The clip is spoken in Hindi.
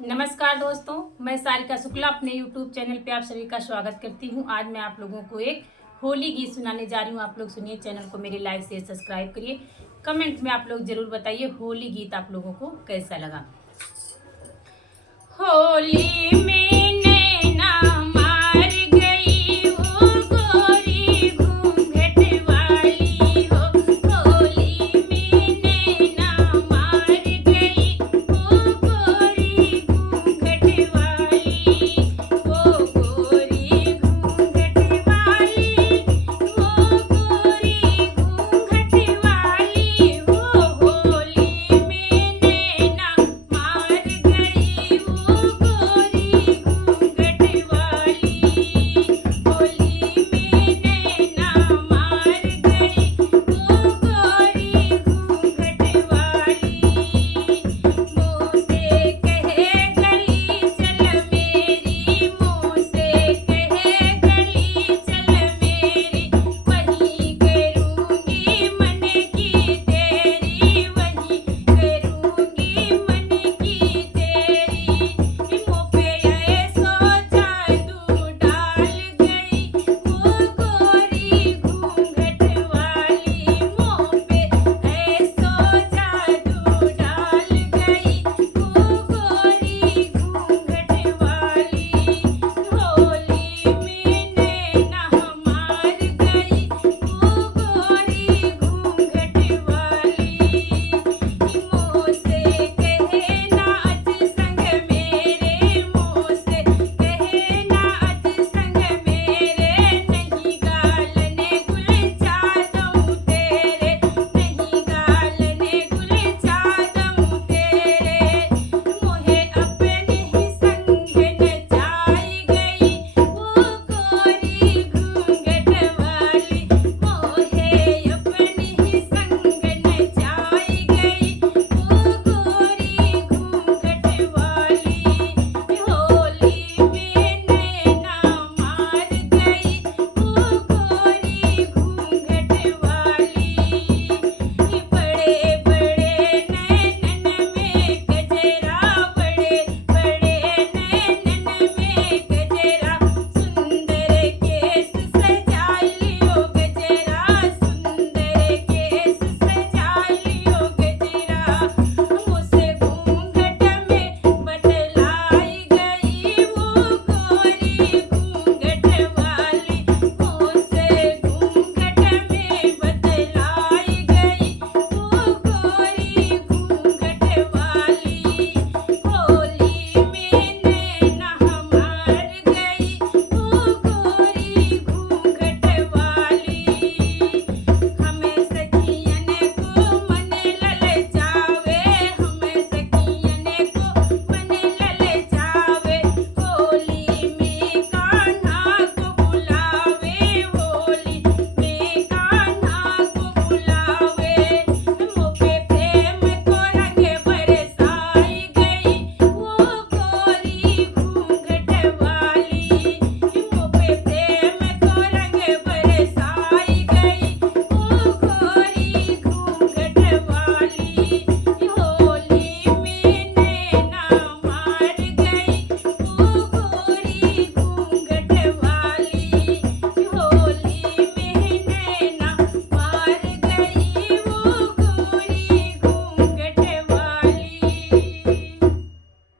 नमस्कार दोस्तों, मैं सारिका शुक्ला अपने YouTube चैनल पे आप सभी का स्वागत करती हूँ। आज मैं आप लोगों को एक होली गीत सुनाने जा रही हूँ। आप लोग सुनिए, चैनल को मेरे लाइक शेयर सब्सक्राइब करिए। कमेंट में आप लोग जरूर बताइए होली गीत आप लोगों को कैसा लगा। होली